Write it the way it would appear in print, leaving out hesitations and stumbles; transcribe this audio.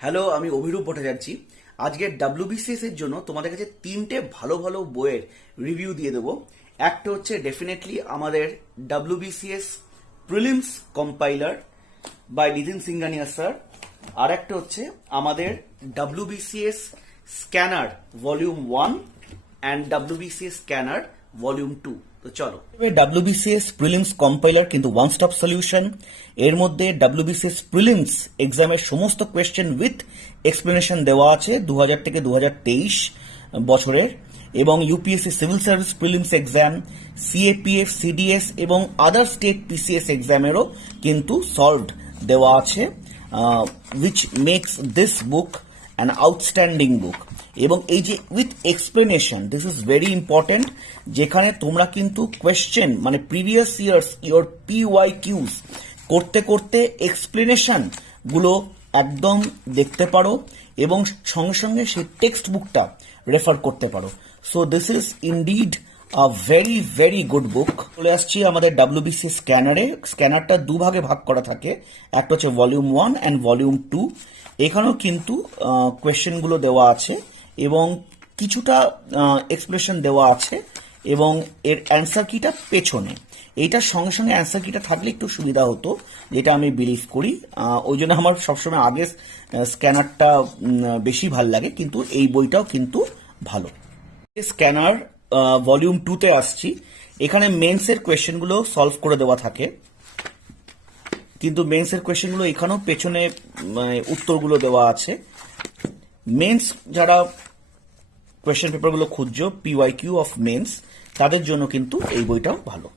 Hello, আমি অভিরূপ ভট্টাচার্য। আজকের WBCS এর জন্য তোমাদের কাছে তিনটে ভালো ভালো বইয়ের রিভিউ দিয়ে দেবো। একটা হচ্ছে ডেফিনেটলি আমাদের WBCS prelims compiler by Nitin Singhania sir. আর একটা হচ্ছে আমাদের WBCS scanner volume 1 and WBCS scanner volume 2। তো চলো, ডাব্লিউবিসিএস প্রিলিমস কম্পাইলার কিন্তু ওয়ান স্টপ সলিউশন। এর মধ্যে ডাব্লিউবিসিএস প্রিলিমস এক্সামের সমস্ত কোয়েশ্চেন উইথ এক্সপ্লেনেশন দেওয়া আছে 2000 থেকে 2023 বছরের, এবং UPSC civil service prelims exam, CAPF, CDS এবং আদার স্টেট পিসিএস এক্সামেরও কিন্তু সলভড দেওয়া আছে, which makes this book an outstanding book. এবং এই যে with explanation, this is very important, যেখানে তোমরা কিন্তু কোয়েশ্চেন মানে previous years your PY Qs করতে করতে এক্সপ্লেনেশন গুলো একদম দেখতে পারো এবং সঙ্গে সঙ্গে সেই টেক্সট বুকটা রেফার করতে পারো। So this is indeed a very very good বুক। চলে আসছি আমাদের ডাব্লিউবিসি স্ক্যানারে। স্ক্যানারটা দুভাগে ভাগ করা থাকে, একটা হচ্ছে ভলিউম 1 অ্যান্ড ভলিউম 2। এখানেও কিন্তু কোয়েশ্চেনগুলো দেওয়া আছে এবং কিছুটা এক্সপ্রেশন দেওয়া আছে, এবং এর অ্যান্সার কিটা পেছনে। এইটার সঙ্গে সঙ্গে অ্যান্সার কিটা থাকলে একটু সুবিধা হতো, যেটা আমি বিলিভ করি। ওই জন্য আমার সবসময় আগে স্ক্যানারটা বেশি ভাল লাগে, কিন্তু এই বইটাও কিন্তু ভালো। স্ক্যানার ভলিউম 2-তে আসছি। এখানে মেন্সের কোয়েশ্চেনগুলো সলভ করে দেওয়া থাকে, কিন্তু মেন্সের কোয়েশ্চেনগুলো এখানেও পেছনে উত্তরগুলো দেওয়া আছে। মেন্স যারা কোয়েশ্চেন পেপারগুলো খুঁজছো, পিওয়াই কিউ অফ মেন্স, তাদের জন্য কিন্তু এই বইটাও ভালো।